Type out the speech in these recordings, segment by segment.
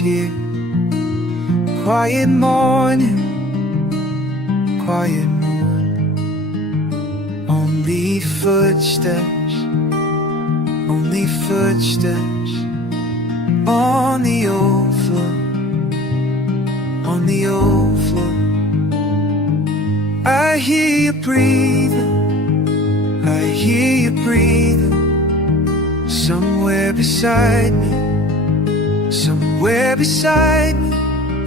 here. Quiet morning, quiet moon. Only footsteps, only footsteps on the old floor, on the old floor. I hear you breathing, I hear you breathing. Somewhere beside me, somewhere beside me.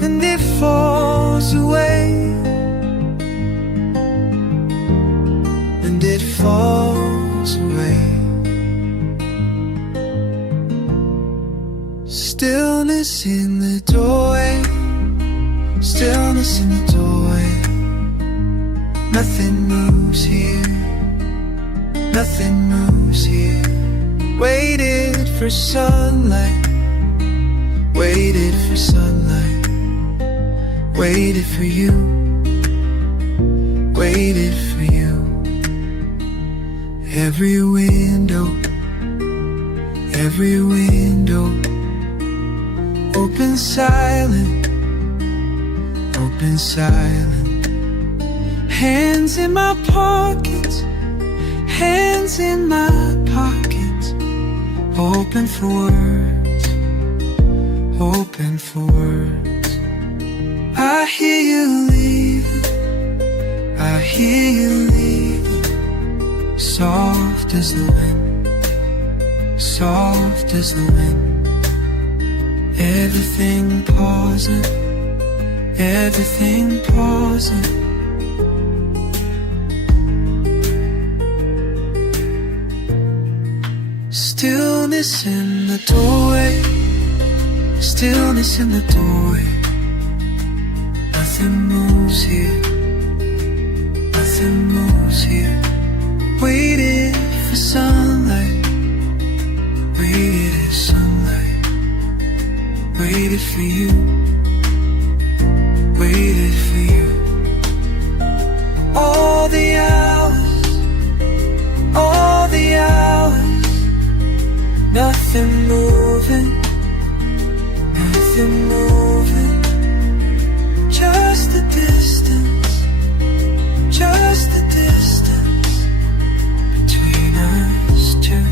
And it falls away, and it falls away. Stillness in the doorway, stillness in the doorway. Nothing moves here, nothing moves here. Waited for sunlight, waited for sunlight. Waited for you, waited for you. Every window, every window open silent, open silent. Hands in my pockets, hands in my pockets. Open for words, open for words. I hear you leaving, I hear you leaving. Soft as the wind, soft as the wind. Everything pausing, everything pausing. Stillness in the doorway, stillness in the doorway. Nothing moves here, nothing moves here. Waited for sunlight, waited for sunlight. Waited for you, waited for you. All the hours, all the hours. Nothing moving, nothing moving. Just the distance, just the distance between us two,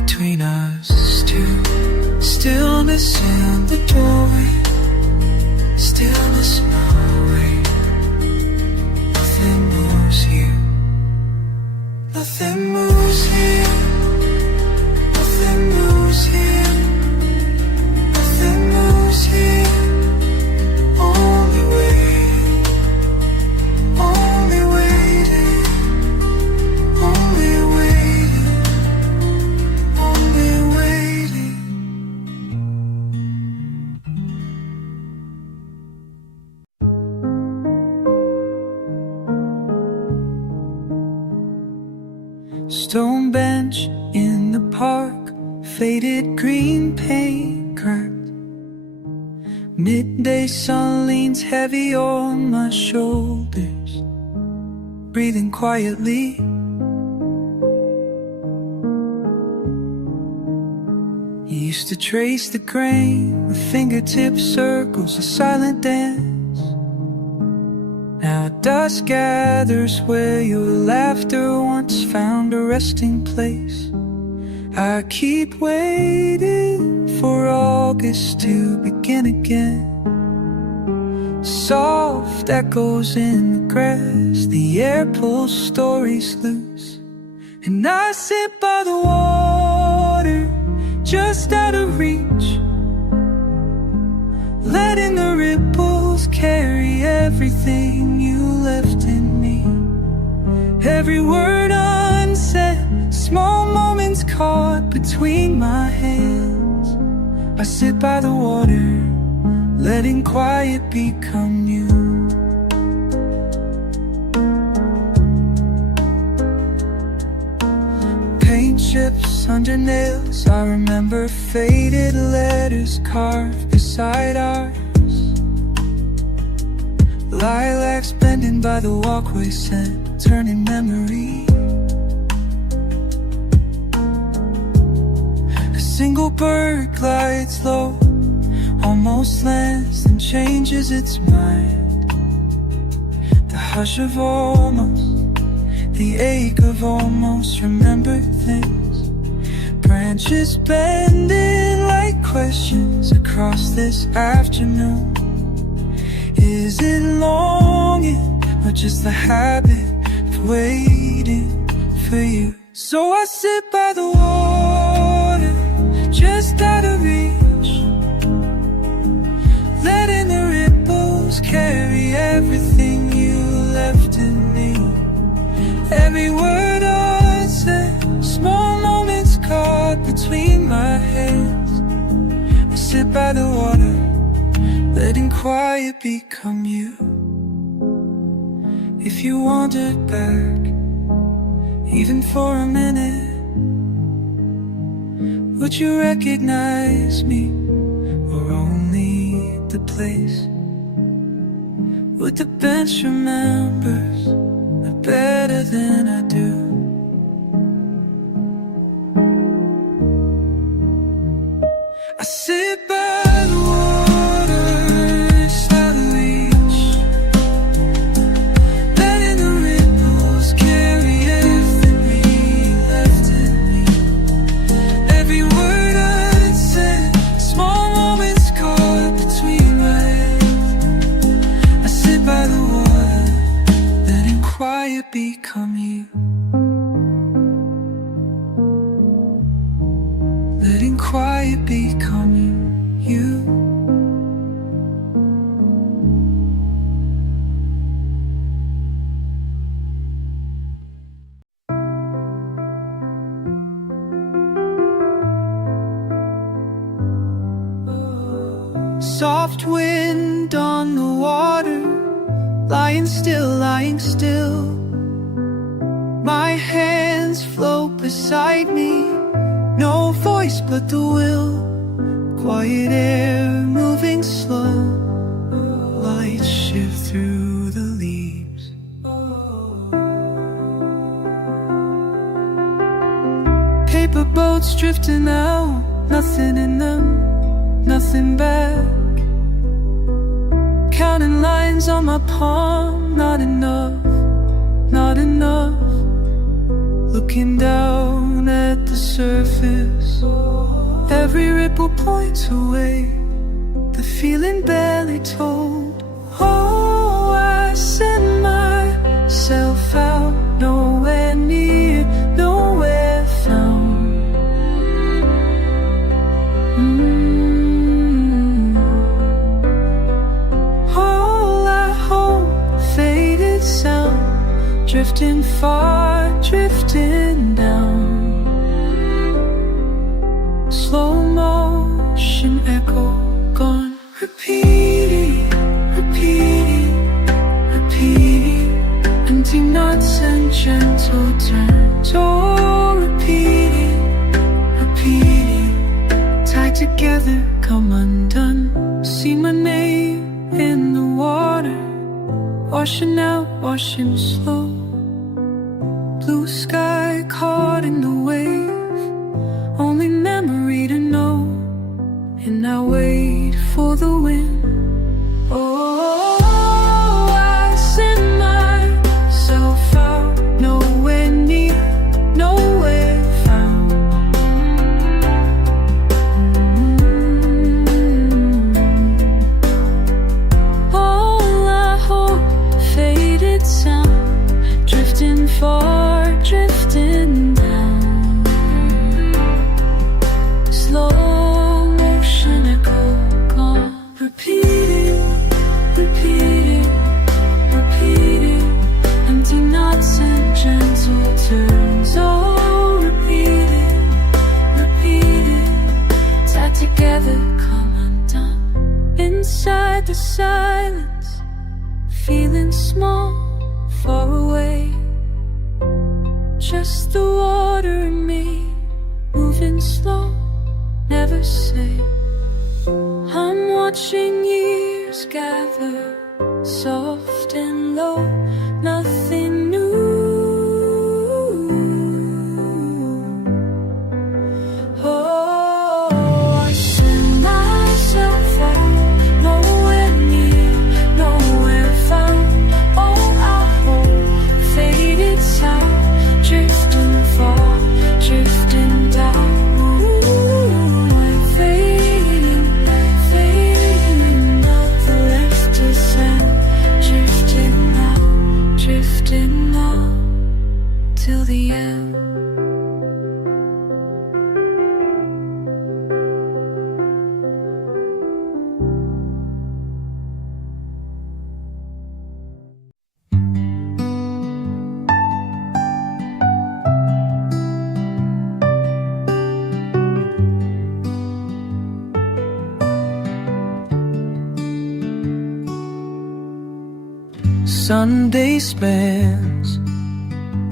between us two. Stillness in the doorway, stillness in the hallway. Nothing moves here, nothing moves here, nothing moves here, nothing moves here. Only waiting, only waiting, only waiting, only waiting. Stone bench in the park, faded green paint cracked. Midday sun leans heavy on my shoulders, breathing quietly. You used to trace the grain with fingertip circles, a silent dance. Now dust gathers where your laughter once found a resting place. I keep waiting for August to begin again. Soft echoes in the grass, the air pulls stories loose. And I sit by the water, just out of reach, letting the ripples carry everything you left in me. Every word unsaid, small moments caught between my hands. I sit by the water, letting quiet become you. Paint chips under nails, I remember faded letters carved beside ours. Lilacs bending by the walkway scent, turning memory. A single bird glides low, almost lands and changes its mind. The hush of almost, the ache of almost remembered things. Branches bending like questions across this afternoon. Is it longing or just the habit of waiting for you? So I sit by the water, just out of reach, letting the ripples carry everything you left in me. Every word unsaid, small moments caught between my hands. I sit by the water, letting quiet become you. If you wandered back, even for a minute, would you recognize me, or only the place? Would the bench remembers better than I do? I sit by the water, it's out of reach, letting the ripples carry everything we left in me. Every word unsaid, small moments caught between my hands. I sit by the water, letting quiet become you. Letting quiet become you. Soft wind on the water, lying still, lying still. My hands float beside me, no voice but the will. Quiet air moving slow, lights shift through the leaves. Paper boats drifting out, nothing in them, nothing back. Counting lines on my palm, not enough, not enough. Looking down at the surface, every ripple points away, the feeling barely told. Oh, I send myself out, nowhere near, nowhere found. All I hope, faded sound, drifting far, drifting down. Slow motion echo gone, repeating, repeating, repeating. Empty knots and gentle turns, oh, repeating, repeating. Tied together, come undone. See my name in the water, washing out, washing slow. Blue sky caught in the wave, only memory to know. And I wait for the wind. Oh, I send myself out, nowhere near, nowhere found. All I hope, faded sound, drifting far, drifting down. Slow motion echo gone, repeating, repeating, repeating. Empty knots and gentle turns, oh, repeating, repeating. Tied together, come undone. Inside the silence, feeling small, far away. Just the water and me, moving slow, never say. I'm watching years gather, soft and low, nothing new. Oh, I send myself out, Sunday spans,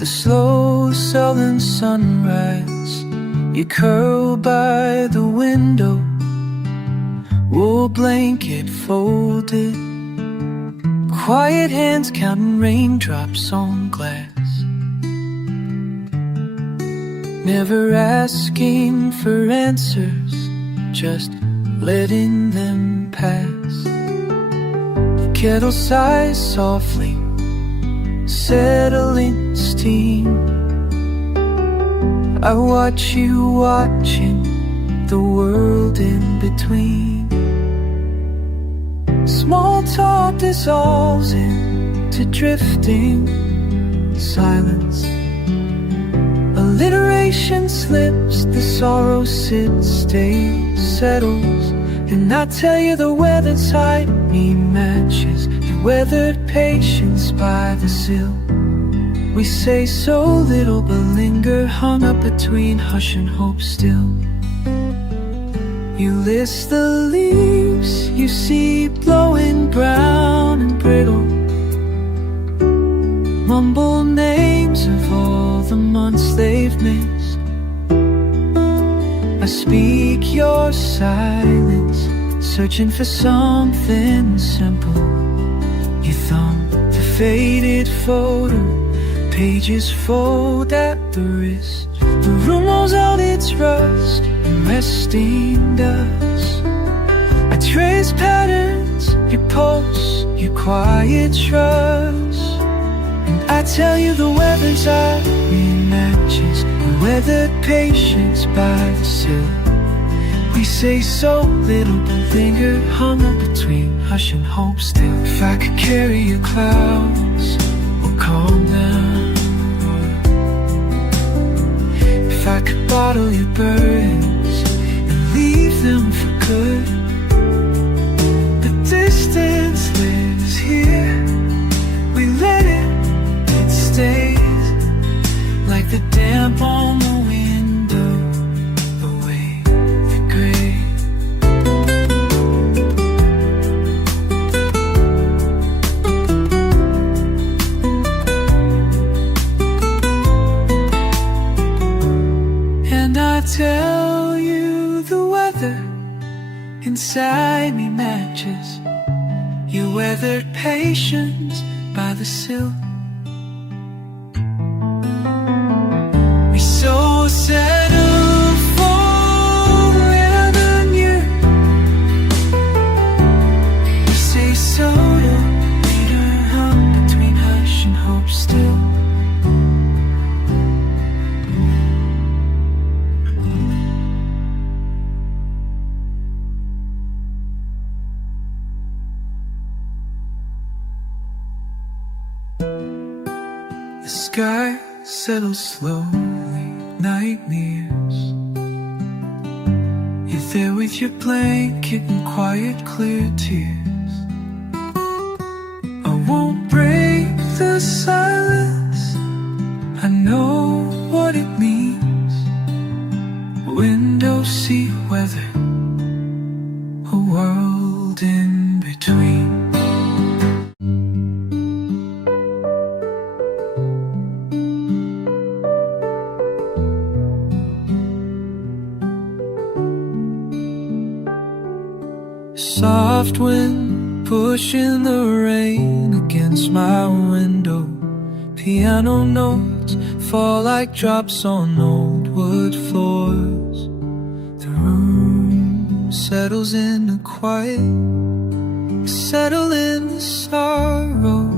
the slow sullen sunrise. You curl by the window, wool blanket folded, quiet hands counting raindrops on glass. Never asking for answers, just letting them pass. The kettle sighs softly, settling steam. I watch you watching the world in between. Small talk dissolves into drifting silence. Alliteration slips, the sorrow sits, stays, settles. And I tell you the weather inside me matches the weathered patience by the sill. We say so little but linger, hung up between hush and hope still. You list the leaves you see blowing brown and brittle, mumble names of all the months they've missed. I speak your silence, searching for something simple. You thumb the faded photo, pages fold at the wrist. The room knows all its rust and resting dust. I trace patterns, your pulse, your quiet trust. And I tell you the weather's eye matches the weathered patience by the sill. We say so little but linger, hung up between hush and hope still. If I could carry your clouds or calm them, if I could bottle your burdens and leave them for good. The distance lives here, we let it stays like the damp on the window, away the gray. And I tell you the weather inside me matches your weathered patience by the sill. We so settle for another year. We say so later, hung between hush and hope still. The sky settles slowly, night nears. You're there with your blanket and quiet, clear tears. I won't break the silence, I know what it means. Window seat weather, a world in between. Soft wind pushing the rain against my window. Piano notes fall like drops on old wood floors. The room settles into quiet, settle in sorrow.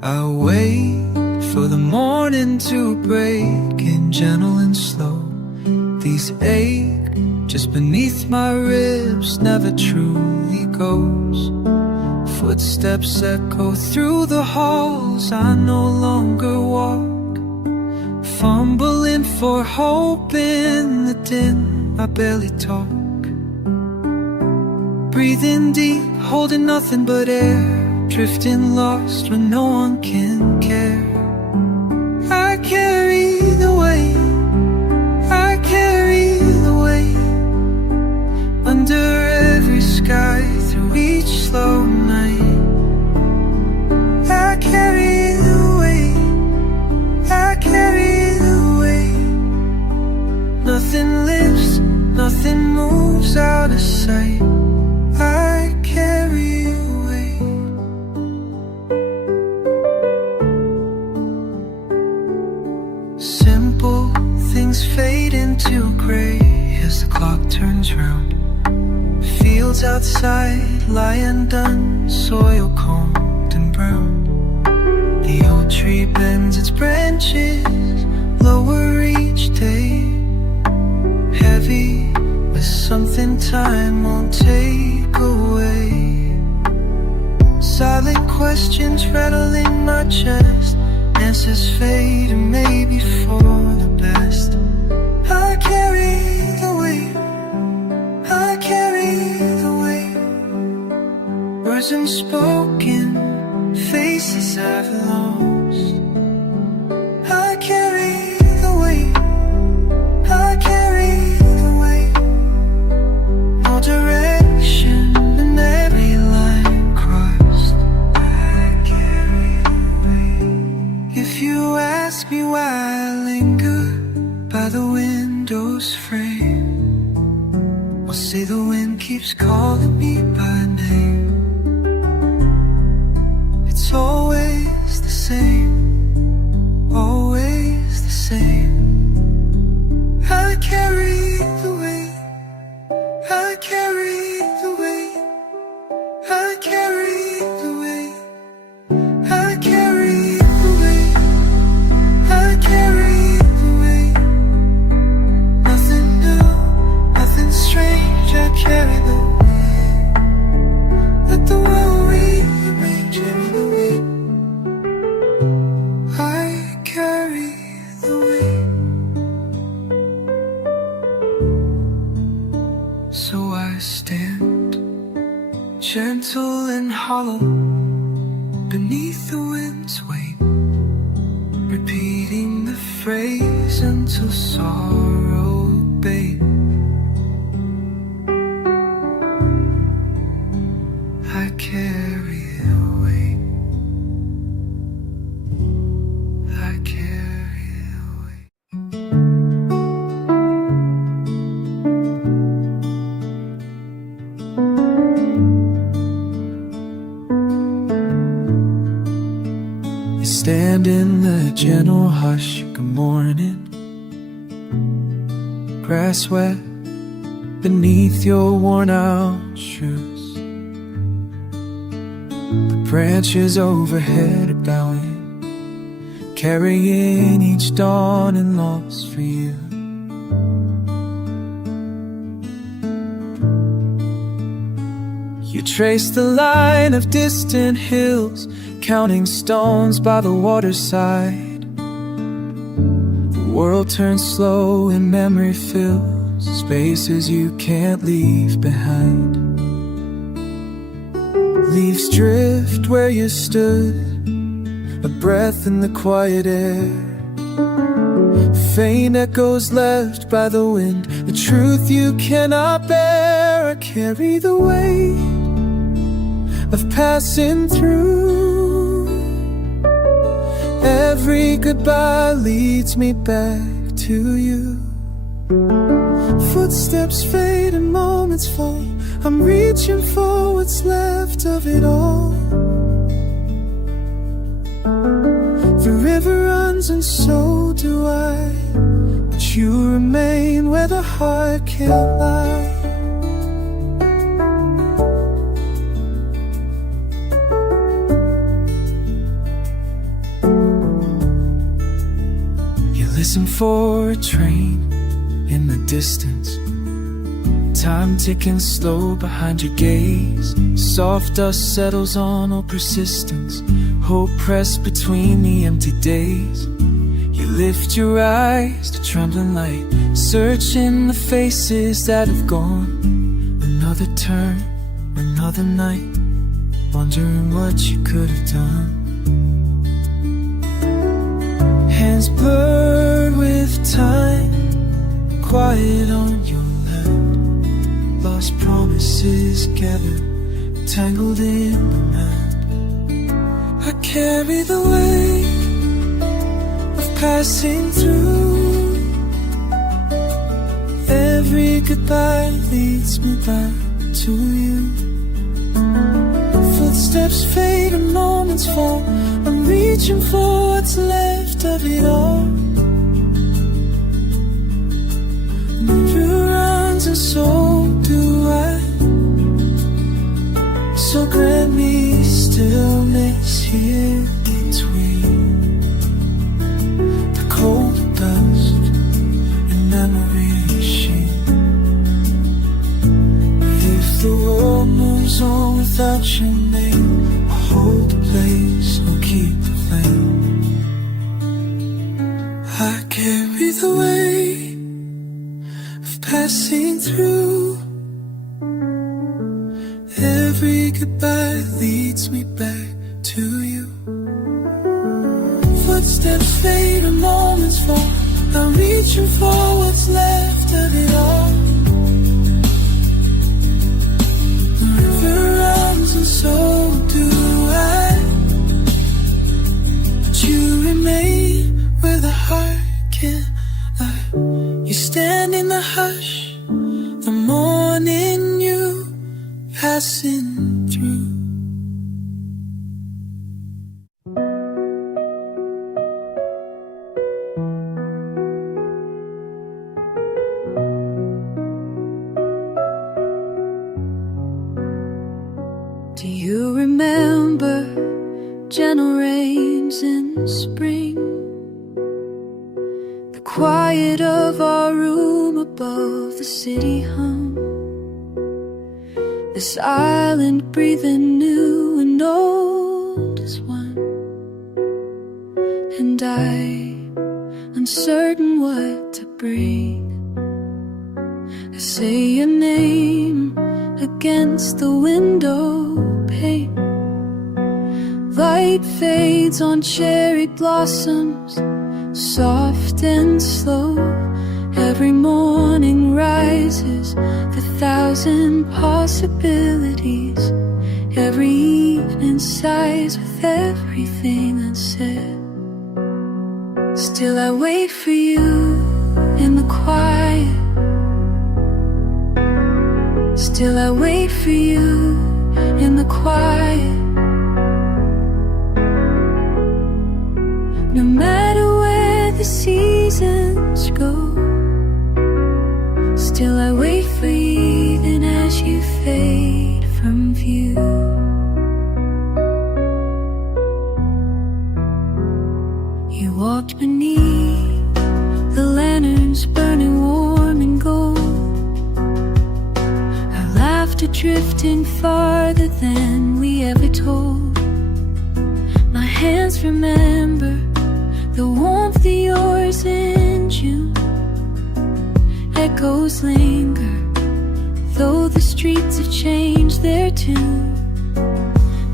I wait for the morning to break in gentle and slow. These ache just beneath my ribs, never truly goes. Footsteps echo through the halls I no longer walk, fumbling for hope in the din, I barely talk. Breathing deep, holding nothing but air, drifting lost when no one can care. I carry the weight, I carry the weight, under every sky, sight. I carry away. Simple things fade into gray as the clock turns round. Fields outside lie undone, soil cold and brown. The old tree bends its branches lower each day, heavy with something time won't take away. Silent questions rattle in my chest, answers fade and maybe for the best. I carry the weight, I carry the weight. Words unspoken, faces I've lost. I carry the weight, I carry the weight. No direction in every line crossed. I carry the weight. If you ask me why I linger by the window's frame, I'll say the wind keeps calling me by name. It's always the same, always the same. I carry the weight, I carry the weight, I carry the weight, I carry the weight, I carry the weight. Nothing new, nothing strange, I carry the weight. Let the world rearrange the weight. I carry the weight. So I stand, gentle and hollow, beneath the wind's weight, repeating the phrase until sorrow abate. I carry the weight, I carry the weight. You stand in the gentle hush, good morning. Grass wet beneath your worn out shoes. The branches overhead are bowing, carrying each dawn and loss for you. You trace the line of distant hills, counting stones by the waterside. The world turns slow and memory fills spaces you can't leave behind. Leaves drift where you stood, a breath in the quiet air. Faint echoes left by the wind, the truth you cannot bear. I carry the weight of passing through. Every goodbye leads me back to you. Footsteps fade and moments fall, I'm reaching for what's left of it all. The river runs and so do I, but you remain where the heart can't lie. You listen for a train in the distance, time ticking slow behind your gaze. Soft dust settles on all persistence, hope pressed between the empty days. You lift your eyes to trembling light, searching the faces that have gone. Another turn, another night, wondering what you could have done. Hands blurred with time, quiet on your land. Lost promises gathered, tangled in the land. I carry the weight of passing through. Every goodbye leads me back to you. Footsteps fade and moments fall. I'm reaching for what's left of it all. The river runs and so do I. So grant me stillness here between the cold dust and memory sheen. If the world moves on without your name, I'll hold the place, I'll keep the flame. I carry the weight of passing through. Every goodbye leads me back to you. Footsteps fade and moments fall. I'm reaching for what's left of it all. The river runs and so do I. But you remain where the heart can lie. You stand in the hush, the morning you passing through. Do you remember gentle rains in spring? The quiet of our room above the city hum. This island breathing new and old as one. And I, uncertain what to bring, I say your name against the window pane. Light fades on cherry blossoms, soft and slow. Every morning rises the thousand possibilities. Every evening sighs with everything unsaid. Still I wait for you in the quiet. Still I wait for you in the quiet. No matter where the seasons go, still I wait for you even as you fade from view. You walked beneath the lanterns burning warm and gold. Our laughter drifting farther than we ever told. My hands remember the warmth of yours in June. Echoes linger, though the streets have changed their tune.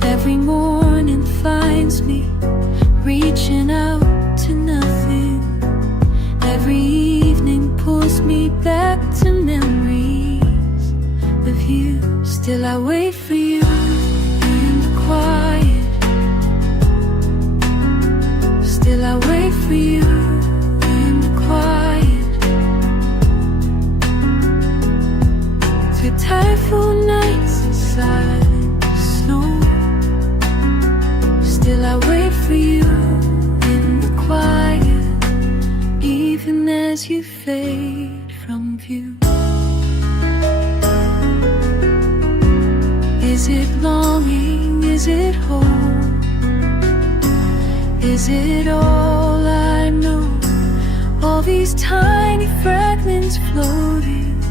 Every morning finds me reaching out to nothing. Every evening pulls me back to memories of you. Still I wait for you in the quiet. Still I wait for you in the quiet. Through typhoon nights and silent snow, still I wait for you in the quiet, even as you fade from view. Is it longing? Is it hope? Is it all I know? All these tiny fragments floating,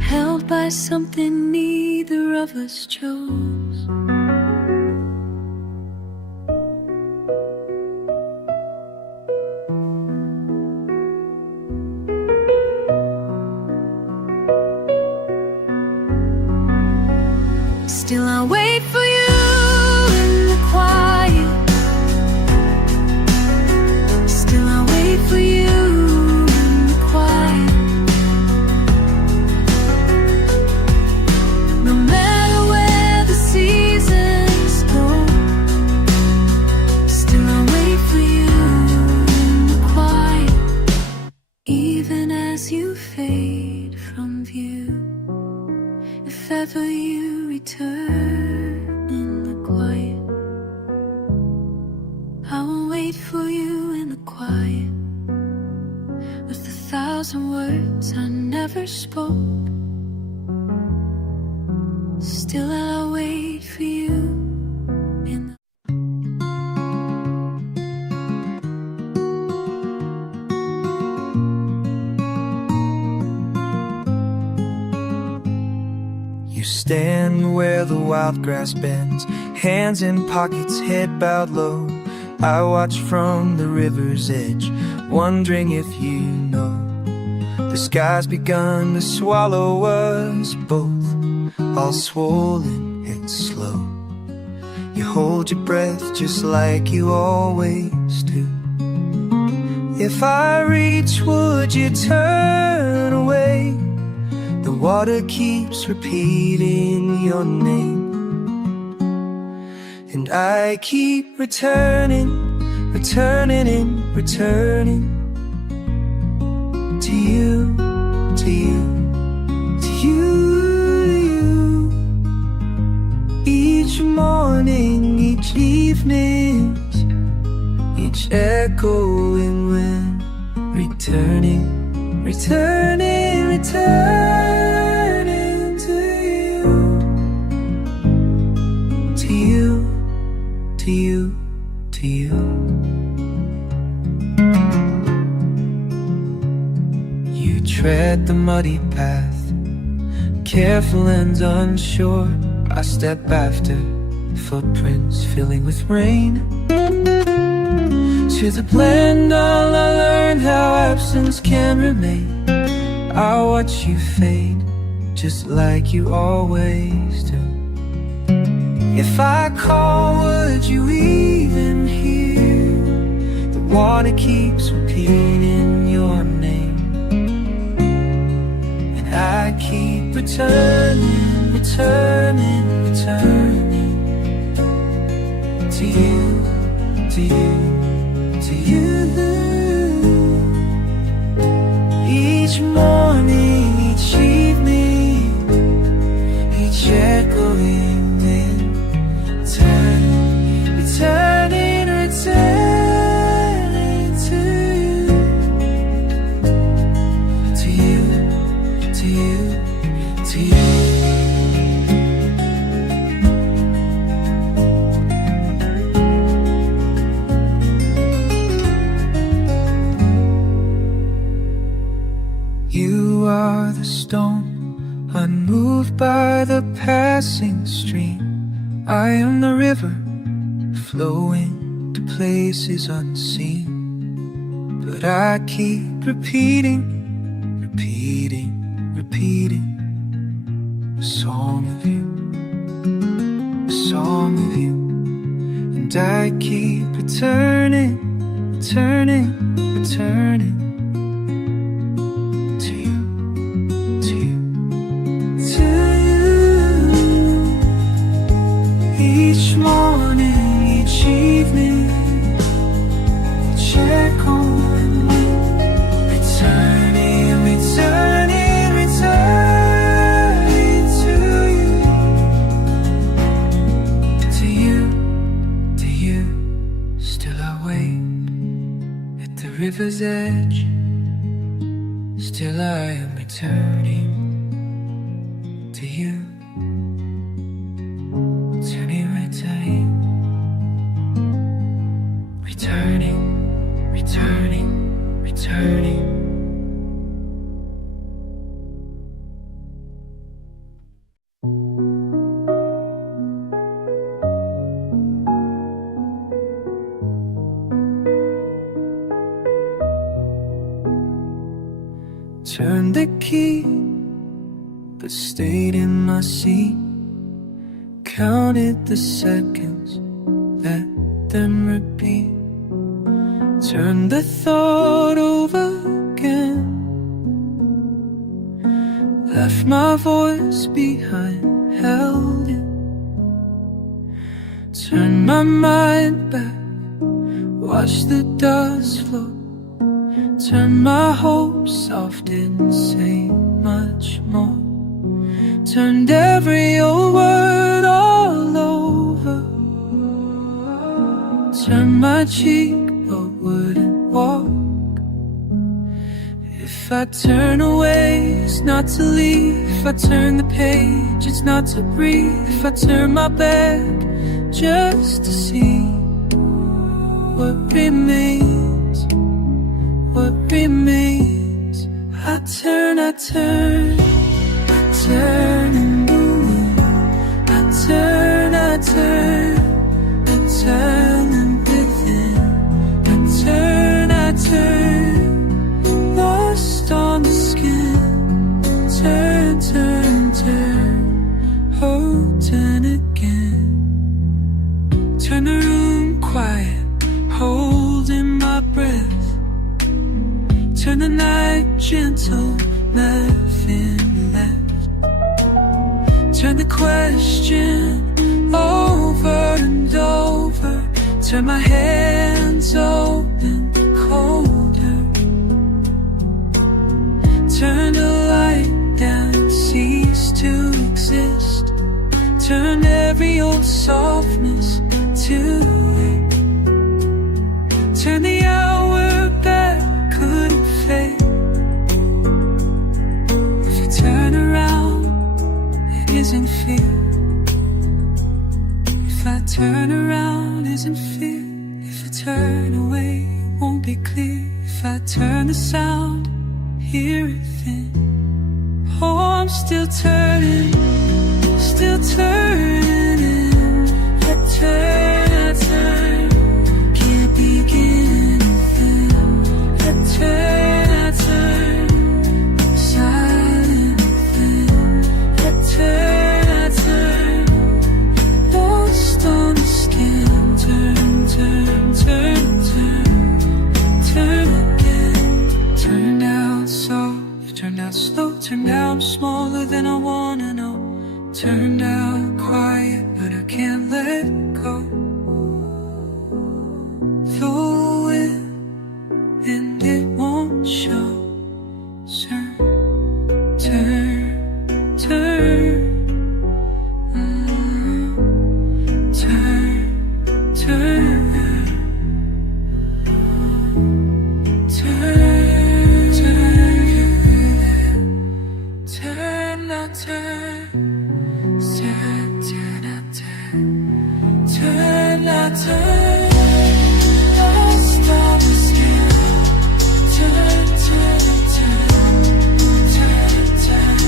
held by something neither of us chose. Still I wait for you in the quiet. Still I wait for you in the quiet. No matter where the seasons go, still I wait for you in the quiet, even as you fade from view. If whenever you return in the quiet, I will wait for you in the quiet, with 1,000 words I never spoke. Still I'll wait for you in the You stand where the wild grass bends, hands in pockets, head bowed low. I watch from the river's edge, wondering if you know the sky's begun to swallow us both, all swollen and slow. You hold your breath just like you always do. If I reach, would you turn away? The water keeps repeating your name, and I keep returning, returning and returning to you, to you, to you, to you. Each morning, each evening, each echoing wind, returning, returning, returning to you, to you, to you, to you. You tread the muddy path, careful and unsure. I step after, footprints filling with rain. To the blend all I learned how absence can remain. I watch you fade, just like you always do. If I call, would you even hear? The water keeps repeating your name, and I keep returning, returning, returning to you, to you, to you. Each morning, each evening, each echoing wind, returning, returning, returning to you, to you, to you, to you. You are the stone, unmoved by the passing stream. I am the river, flowing to places unseen. But I keep repeating, repeating, repeating a song of you, a song of you. And I keep returning, returning, returning to you, to you, to you. Each morning, each evening, each echoing wind, returning, returning, returning to you, to you. Still I wait at the river's edge. Still I am returning to you, turning, returning, returning, returning, returning. Turned the key, but stayed in my seat. Counted the seconds, let them repeat. Turned the thought over again. Left my voice behind, held it. Turned my mind back, watched the dust float. Turn my hopes soft and say much more. turned every old word all over. Turned my cheek but wouldn't walk. If I turn away, it's not to leave. If I turn the page, it's not to breathe. If I turn my back, just to see what remains, what remains. I turn, I turn, I turn and move. I turn, I turn, I turn and within. I turn, I turn, lost on the skin. Turn, turn, turn, oh, turn again. Turn the room quiet, holding my breath. Turn the night gentle, nothing left. Turn the question over and over. Turn my hands open, colder. Turn the light down, cease to exist. Turn every old softness to it. Turn the hour back, couldn't fade. If you turn around, it isn't fear. If I turn around, isn't fear. If I turn away, it won't be clear. If I turn the sound, hear it then. Oh, I'm still turning, still turning. I turn, I turn, can't begin again. I turn, silent then. I turn, lost on the skin. Turn, turn, turn, turn, turn again. Turned out soft, turned out slow, turned out smaller than I wanna know. Turned out quiet, but I can't let go. The will, and it won't show. Turn, turn, turn, turn, turn, turn, turn, not turn. Turn, turn, I turn, turn, I turn, lost on the scale. Turn, turn, turn, turn, turn.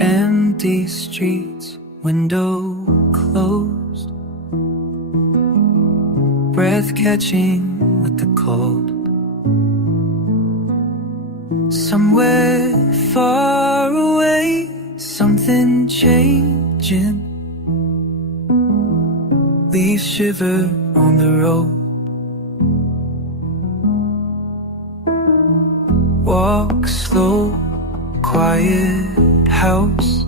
Empty streets, window closed, breath catching with the cold. Somewhere far away, something changing. Leaves shiver on the road. Walk slow, quiet house.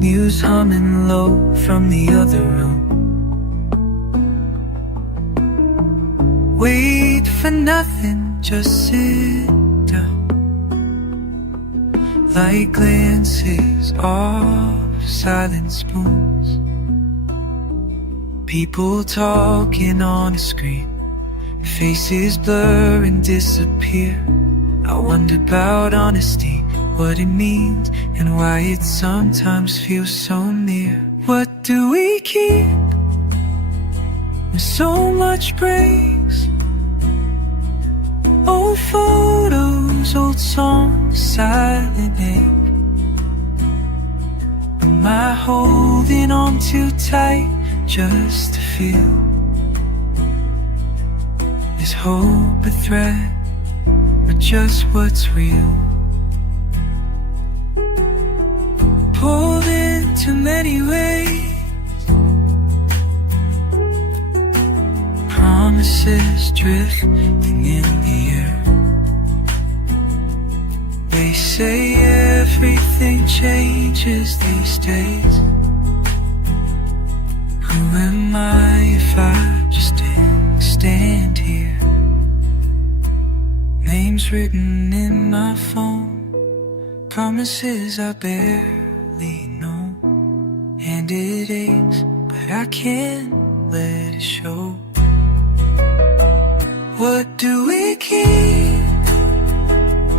Muse humming low from the other room. Wait for nothing, just sit down. Like glances of silent spoons. People talking on a screen. Faces blur and disappear. I wondered about honesty, what it means, and why it sometimes feels so near. What do we keep when so much breaks? Old photos, old songs, silent ache. Am I holding on too tight just to feel? Is hope a threat, or just what's real? Pulled in too many ways. Promises drifting in the air. They say everything changes these days. Who am I if I just didn't stand here? Names written in my phone, promises I barely know. And it aches, but I can't let it show. What do we keep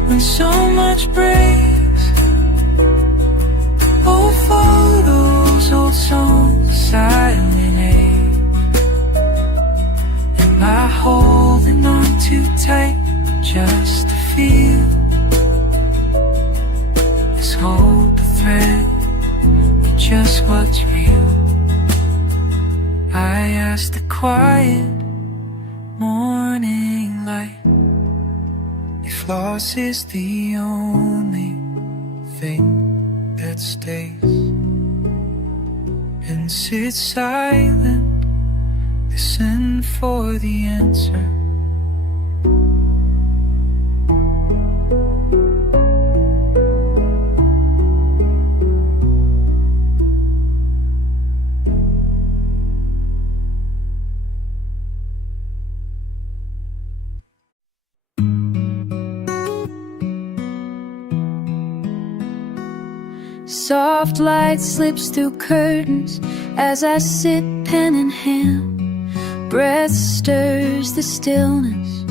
when so much breaks? Old photos, old songs, silent ache. Am I holding on too tight just to feel? Is hope a threat or just what's real? I ask the quiet morning light if loss is the only thing that stays, and sit silent, listen for the answer. Soft light slips through curtains as I sit pen in hand. Breath stirs the stillness,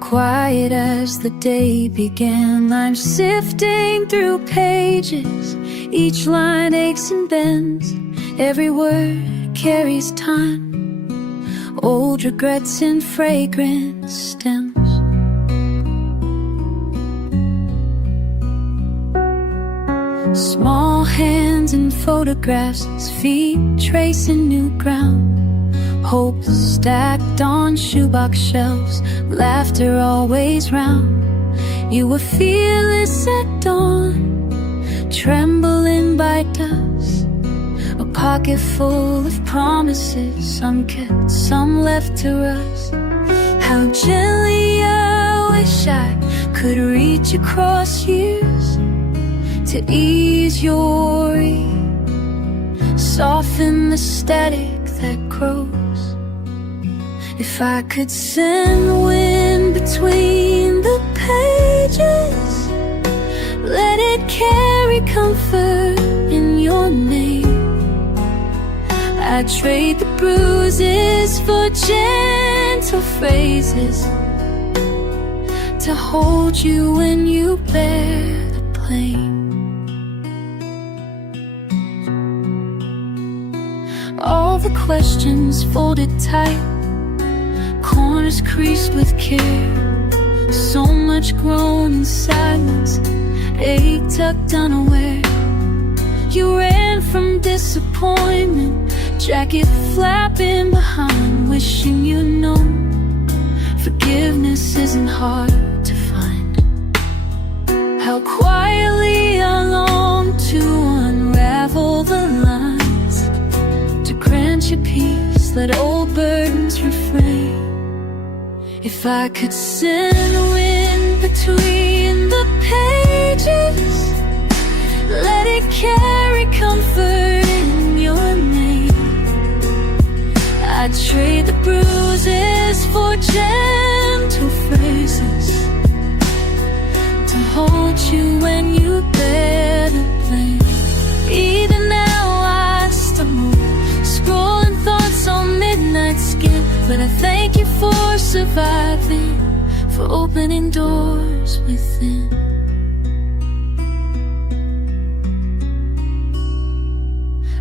quiet as the day began. I'm sifting through pages, each line aches and bends. Every word carries time, old regrets in fragrant stems. Small hands in photographs, feet tracing new ground. Hope stacked on shoebox shelves, laughter always round. You were fearless at dawn, trembling by dusk. A pocket full of promises, some kept, some left to rust. How gently I wish I could reach across years to ease your ease, soften the static that grows. If I could send wind between the pages, let it carry comfort in your name. I'd trade the bruises for gentle phrases to hold you when you bear the blame. All the questions folded tight, corners creased with care. So much grown in silence, ache tucked unaware. You ran from disappointment, jacket flapping behind, wishing you'd known forgiveness isn't hard to find. How quietly I long to unravel the lines, to grant you peace, let old burdens refrain. If I could send wind between the pages, let it carry comfort in your name. I'd trade the bruises for gentle phrases to hold you when you bear the blame. Even now I stumble, scrolling thoughts on midnight skin, but I thank you for surviving, for opening doors within.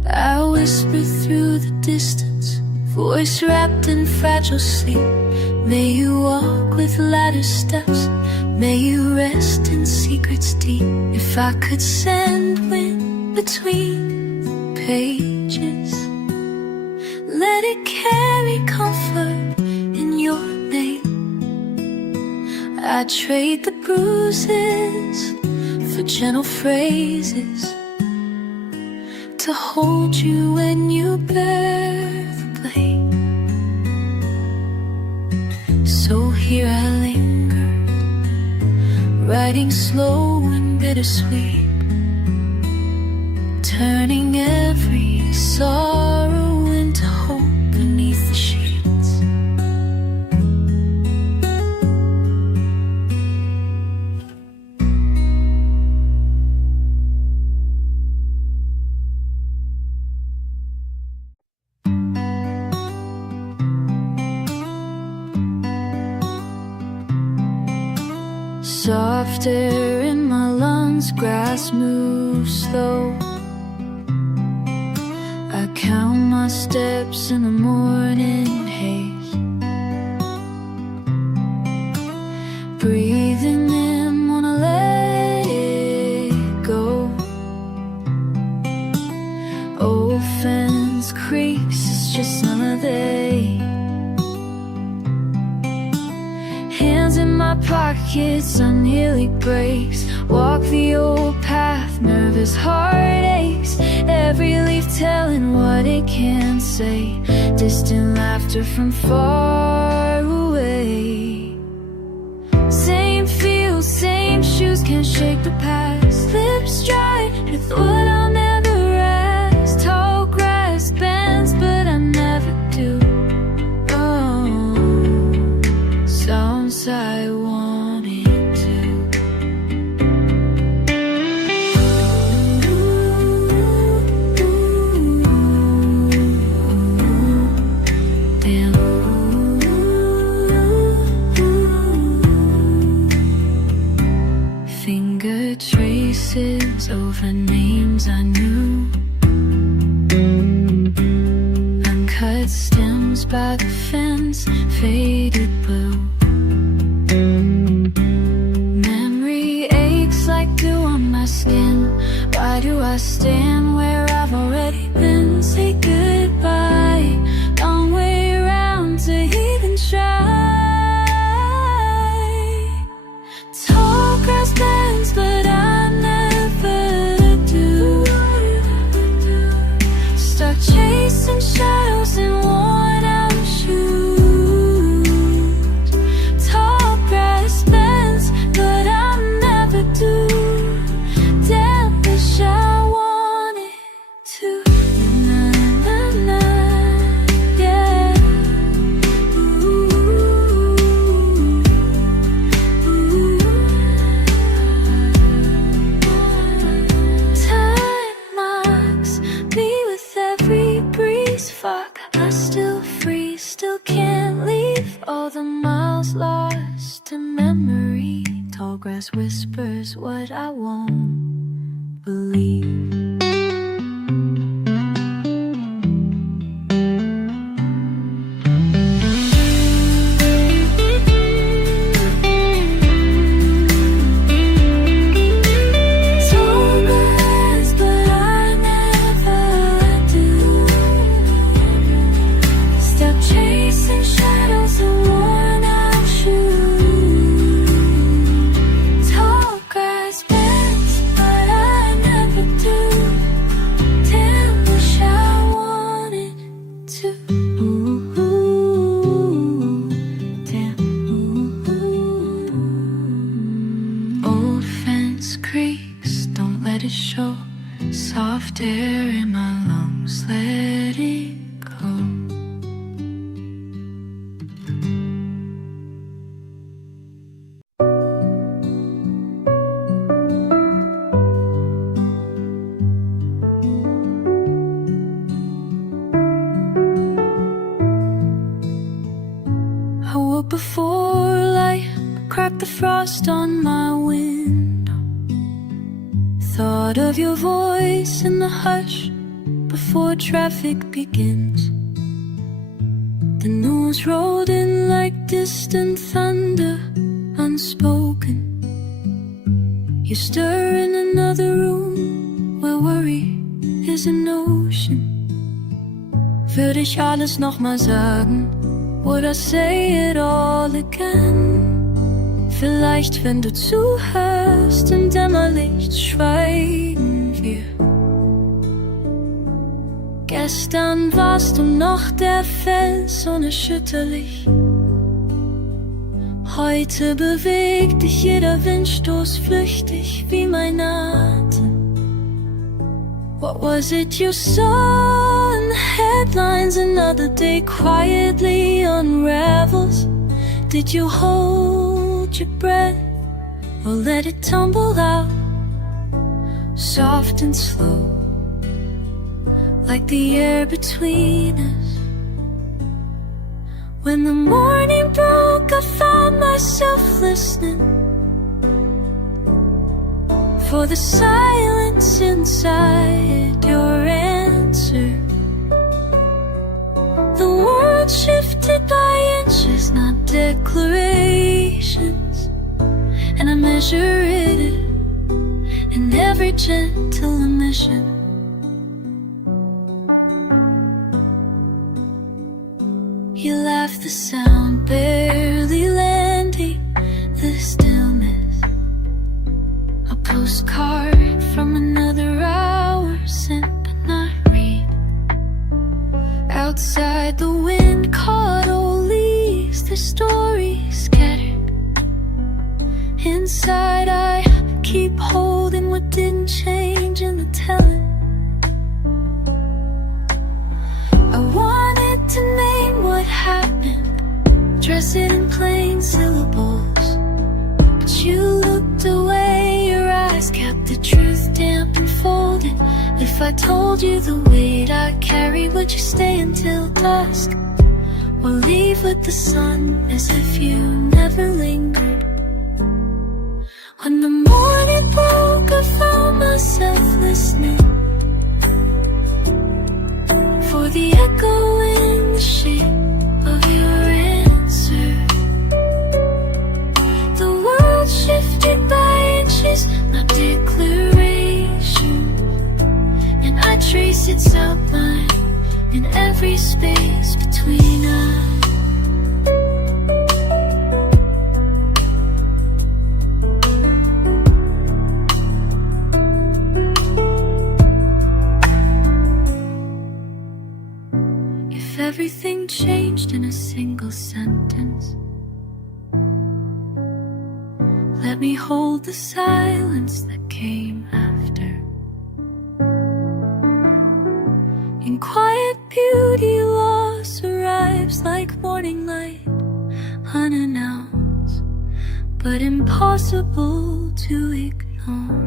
I whisper through the distance, voice wrapped in fragile sleep. May you walk with ladder steps, may you rest in secrets deep. If I could send wind between the pages, let it carry comfort in your name. I'd trade the bruises for gentle phrases to hold you when you bear the blame. So here I linger, writing slow and bittersweet, turning every sorrow into hope beneath the sheets. Soft air in my lungs, grass moves slow. I count my steps in the morning haze. Breathing in, wanna let it go. Old fence creaks, it's just another day. Hands in my pockets, I nearly breaks. Walk the old path, nervous heart aches. Every leaf telling what it can't say. Distant laughter from far away. Same fields, same shoes, can't shake the past. Lips dry with what I'll never ask. Tall grass bends, but I never do. Sounds I wanted to. Damn. Finger traces over names I knew. Uncut stems by the fence, faded blue. Memory aches like dew on my skin. Why do I stand where I've already been? Say goodbye, long way around to even try. Tall grass bends, but I never do. Stuck chasing shadows in worn out shoes. Tall grass bends, but I never do. Damn, wish I wanted to. Na, na, na, yeah. Ooh, ooh. Time marks me with every breeze. Fuck, I still freeze, still can't leave. All the miles lost to memory. Tall grass whispers what I won't believe. Tall grass, but I never do. Stop chasing shadows and worn out shoes. Tall grass bends, but I never do. Damn, wish I wanted to. Ooh, ooh, damn, ooh, ooh. Old fence creaks, don't let it show. Soft air in my lungs, let it go. I woke before light, cracked the frost on my window. Thought of your voice in the hush before traffic begins. The news rolled in like distant thunder, unspoken. You stir in another room where worry is an ocean. Würde ich alles nochmal sagen? Would I say it all again? Vielleicht, wenn du zuhörst, im Dämmerlicht schweigen wir. Gestern warst du noch der Fels unerschütterlich. Heute bewegt dich jeder Windstoß flüchtig wie mein Atem. What was it you saw in the headlines? Another day quietly unravels. Did you hold your breath or let it tumble out, soft and slow, like the air between us? When the morning broke, I found myself listening for the silence inside your answer. The world shifted by inches, not declarations, and I measure it in every gentle emission. You laughed, the sound barely landing the stillness. A postcard from another hour sent but not read. Outside the wind caught old leaves, their stories scattered. Inside I keep holding what didn't change in the telling. I wanted to name what happened, dress it in plain syllables, but you looked away, your eyes kept the truth damp and folded. If I told you the weight I carry, would you stay until dusk, or leave with the sun as if you never lingered? When the morning broke, I found myself listening for the echo in the shape of your answer. The world shifted by inches, not declaration, and I trace its outline in every space between us. Everything changed in a single sentence. Let me hold the silence that came after. In quiet beauty, loss arrives like morning light, unannounced, but impossible to ignore.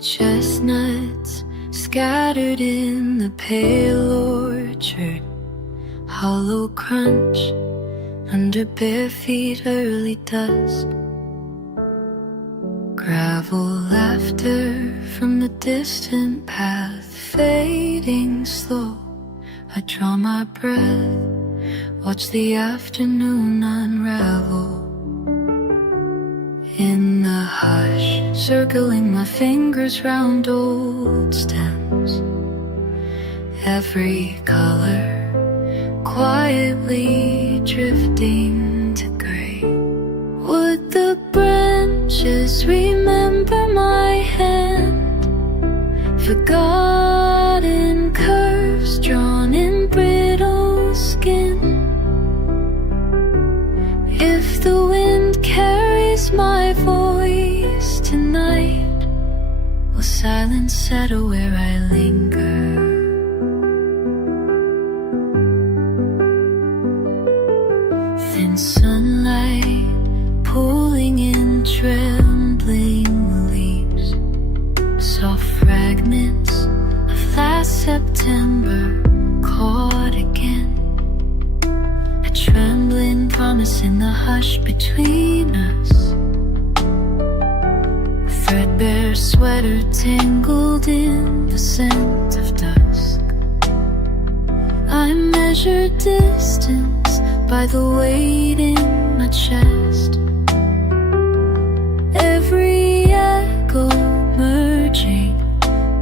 Chestnuts scattered in the pale orchard, hollow crunch under bare feet, early dust. Gravel laughter from the distant path, fading slow. I draw my breath, watch the afternoon unravel. In the hush, circling my fingers round old stems, every color quietly drifting to gray. Would the branches remember my hand? Forgotten curves drawn in brittle skin. If the wind carries my voice tonight, will silence settle where I linger? Thin sunlight pulling in trembling leaves, soft fragments of last September caught again. A trembling promise in the hush between us. A threadbare sweater tangled in the scent of dusk. I measure distance by the weight in my chest. Every echo merging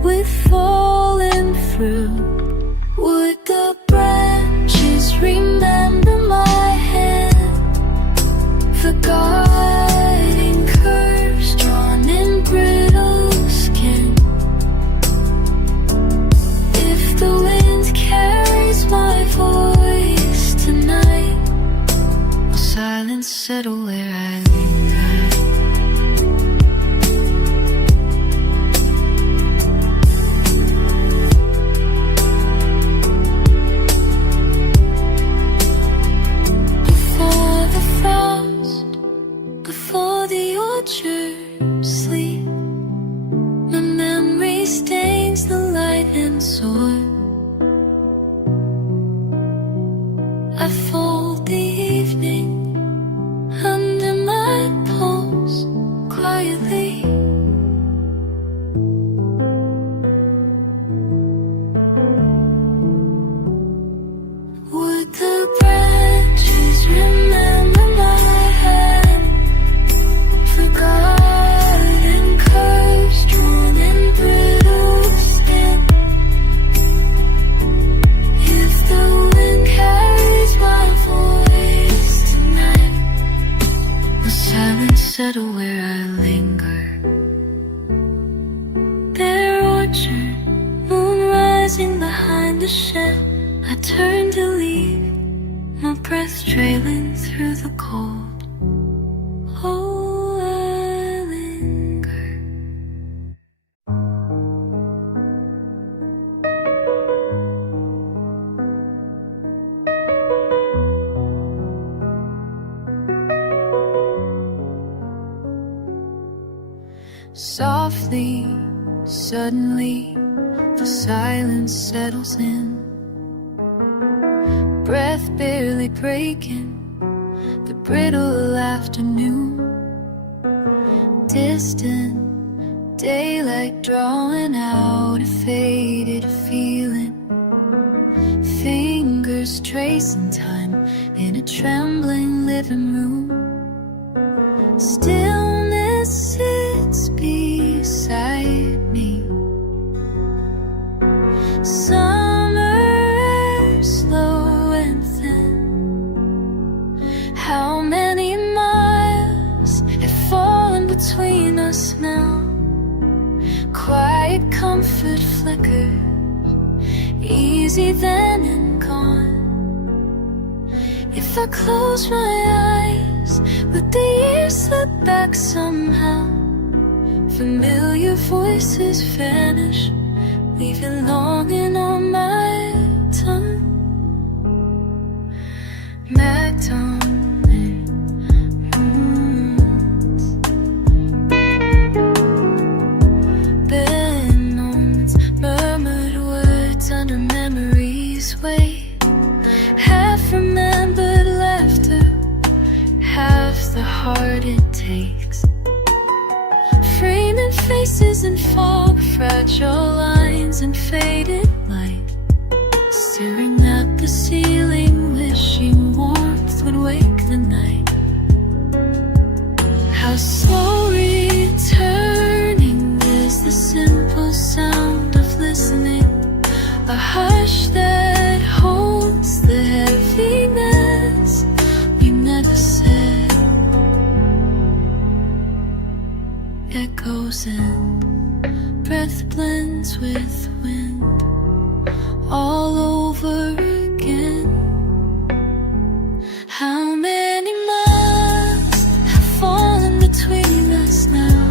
with fallen fruit. Would the branches remember my hand? Forgotten curves drawn in brittle I linger. Before the frost, before the orchard sleep, my memory stains the light and soil. I fold the evening under my pulse quietly. Would the branches remember my hand? Forgotten curves drawn in brittle skin. If the wind carries my voice tonight, will silence settle where I linger? Their orchard, moon rising behind the shed. I turn to leave, my breath trailing through the cold. Oh, I linger. Softly, suddenly, the silence settles in. Breath barely breaking, the brittle afternoon. Distant daylight drawing out a faded feeling. Fingers tracing time in a trembling living room. Stillness sits beside me. Summer air slow and thin. How many miles have fallen between us now? Quiet comfort flickers, easy then and gone. If I close my eyes, would the years slip back somehow? Familiar voices vanish, leaving longing on my tongue. McDonald's been moments, murmured words under memories' weight. Half remembered laughter, half the heart it takes. Framing faces in fog, fragile lines and faded light. Staring at the ceiling, wishing warmth would wake the night. How slow returning is the simple sound of listening. A hush that holds the heaviness we never said. Echoes in, breath blends with wind, all over again. How many miles have fallen between us now?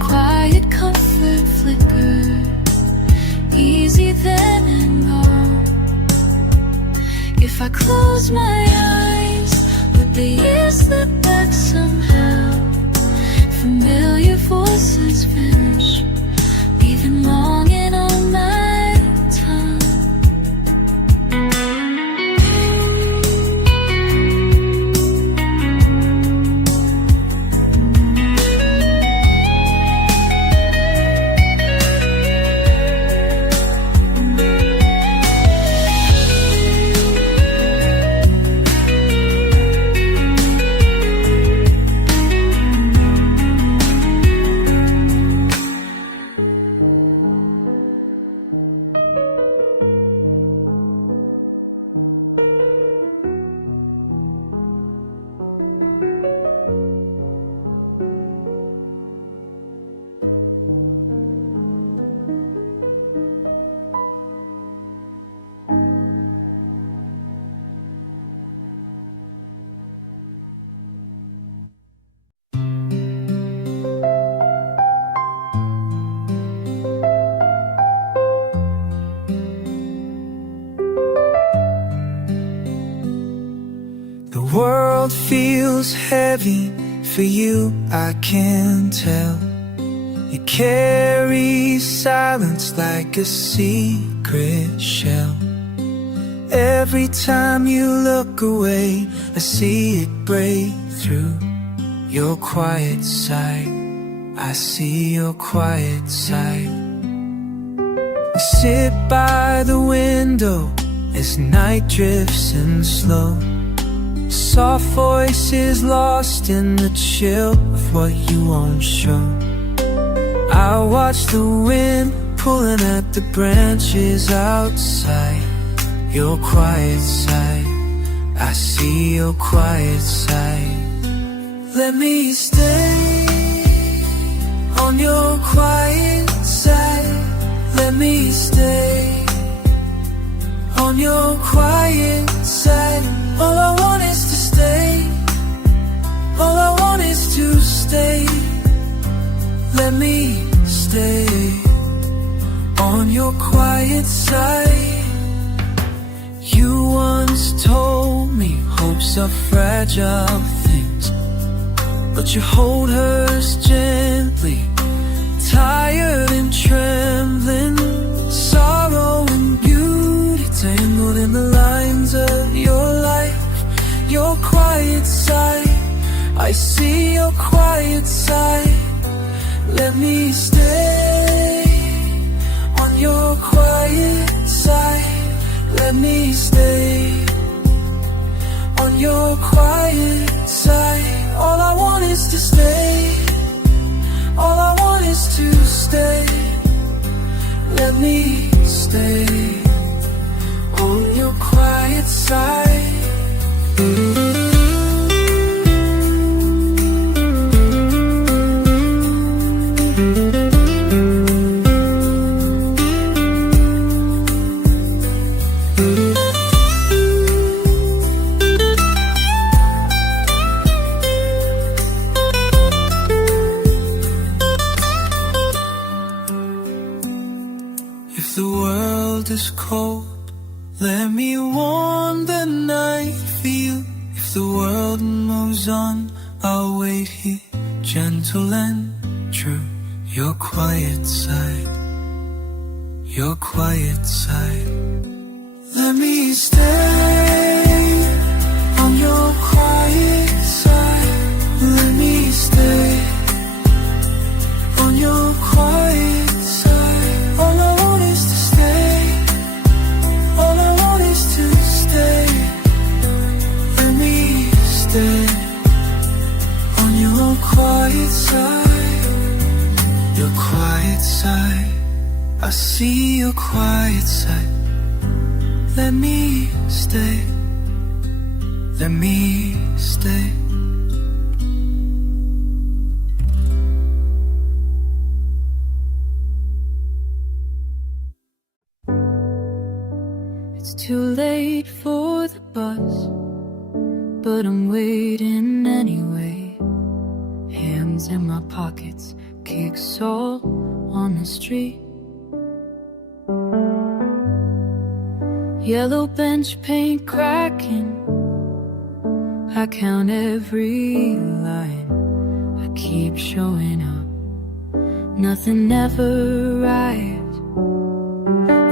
Quiet comfort flicker, easy then and gone. If I close my eyes, would the years slip back somehow? Familiar voices vanish, leaving longing on my tongue. feels heavy for you, I can tell. You carry silence like a secret shell. Every time you look away, I see it break through. Your quiet side, I see your quiet side. I sit by the window as night drifts in slow. Soft voices lost in the chill of what you won't show. I watch the wind pulling at the branches outside. Your quiet side, I see your quiet side. Let me stay on your quiet side. Let me stay on your quiet side. All I want is to stay. All I want is to stay. Let me stay on your quiet side. You once told me hopes are fragile things, but you hold hers gently, tired and trembling. Sorrow and beauty tangled in the lines of your life. Your quiet side, I see your quiet side. Let me stay on your quiet side. Let me stay on your quiet side. All I want is to stay. All I want is to stay. Let me stay on your quiet side. If the world is cold, let me warm the night for you. If the world moves on, I'll wait here, gentle and true. Your quiet side, your quiet side. Let me stay on your quiet side. Let me stay on your quiet side. All I want is to stay. All I want is to stay. Let me stay on your quiet side. Your quiet side, I see your quiet side. Let me stay. Let me stay. It's too late for the bus, but I'm waiting anyway. Hands in my pockets, kicks all on the street. Yellow bench paint cracking, I count every line. I keep showing up, nothing ever arrives.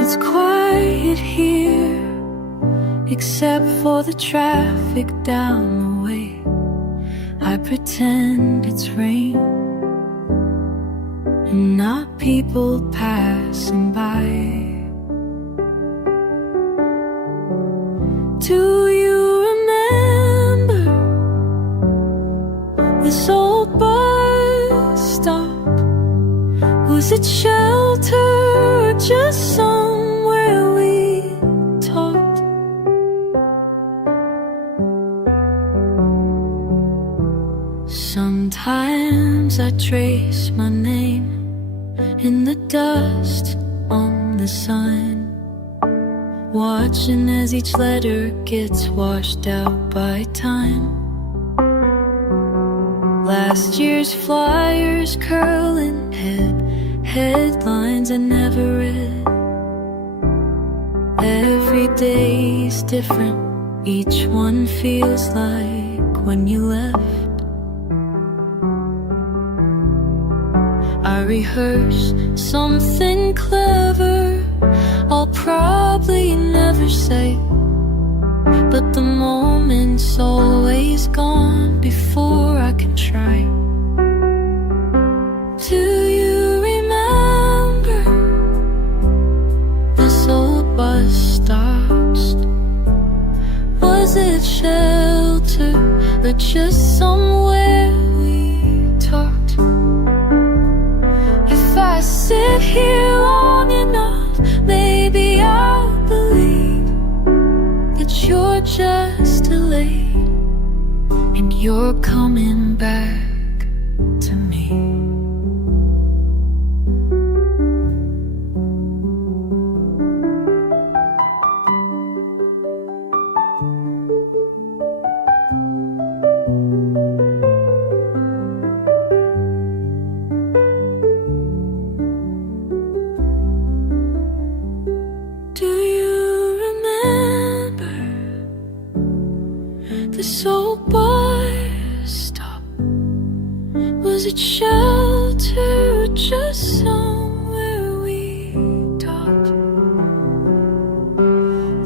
It's quiet here, except for the traffic down the way. I pretend it's rain and not people passing by. Do you remember this old bus stop? Was it shelter or just somewhere we talked? Sometimes I trace my name in the dust on the sun, watching as each letter gets washed out by time. Last year's flyers curling headlines I never read. Every day's different, each one feels like when you left. I rehearse something clever I'll probably never say, but the moment's always gone before I can try. Do you remember this old bus stops? Was it shelter or just somewhere we talked? If I sit here long enough, maybe I'll believe that you're just delayed and you're coming back to me. Do you remember this old bus stop? Was it shelter or just somewhere we talked?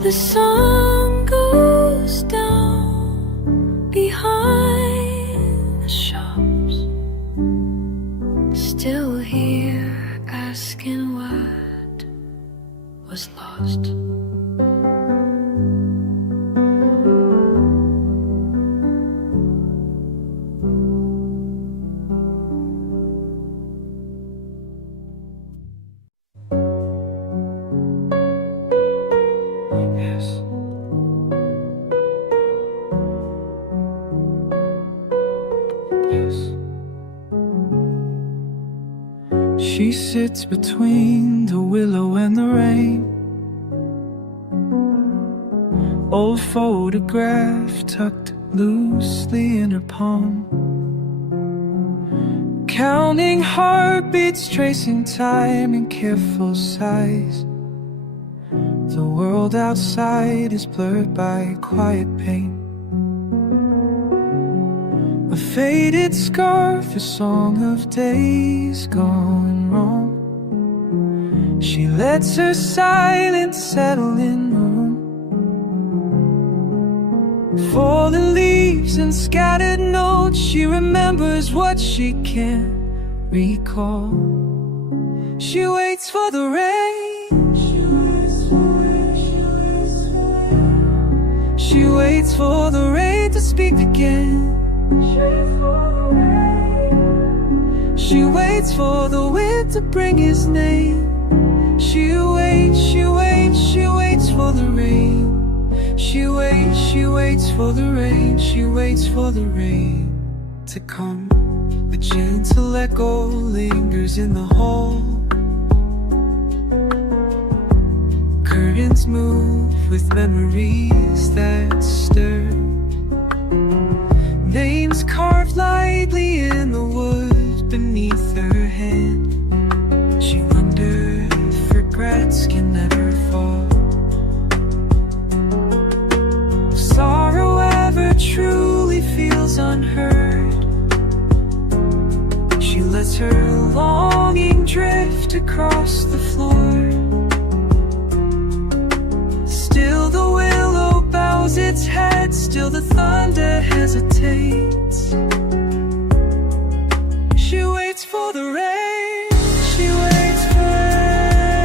The sun goes down behind the shops, still here asking what was lost. Yes. Yes. She sits between the willow and the rain. Old photograph tucked loosely in her palm, counting heartbeats, tracing time in careful sighs. The world outside is blurred by quiet pain. A faded scarf, a song of days gone wrong. She lets her silence settle in room. Fallen leaves and scattered notes, she remembers what she can't recall. She waits for the rain. She waits for the rain to speak again. She waits for the wind to bring his name. She waits, she waits, she waits for the rain. She waits for the rain. She waits for the rain to come. The gentle echo lingers in the hall. Currents move with memories that stir. Names carved lightly in the wood beneath her hand. She wonders if regrets can never fall. If sorrow ever truly feels unheard, she lets her longing drift across the floor. Still the willow bows its head, still the thunder hesitates. She waits for the rain. She waits for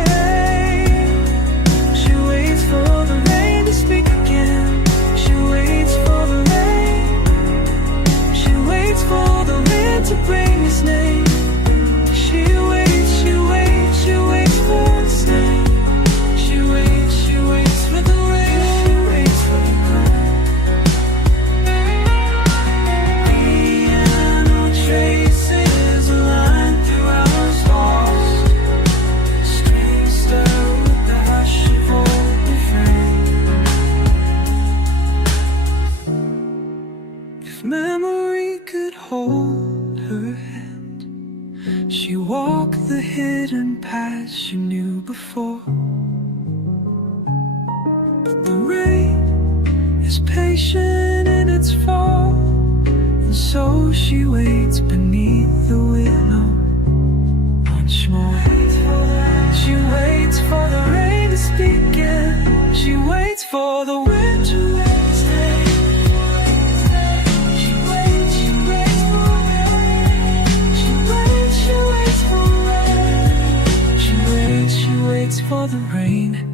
rain. She waits for the rain to speak again. She waits for the rain. She waits for the wind to bring his name. She waits, she waits, she waits for the same. She waits for the rain. She waits for the rain. Piano traces a line through hours lost. Strings stir with the hush of old refrain. If memory could hold her hand, she walked the hidden paths she knew before. But the rain is patient in its fall. waits beneath the willow once more. She waits for the rain to speak again. She waits for the wind to stay. She waits for rain. She waits for rain. She waits for the rain.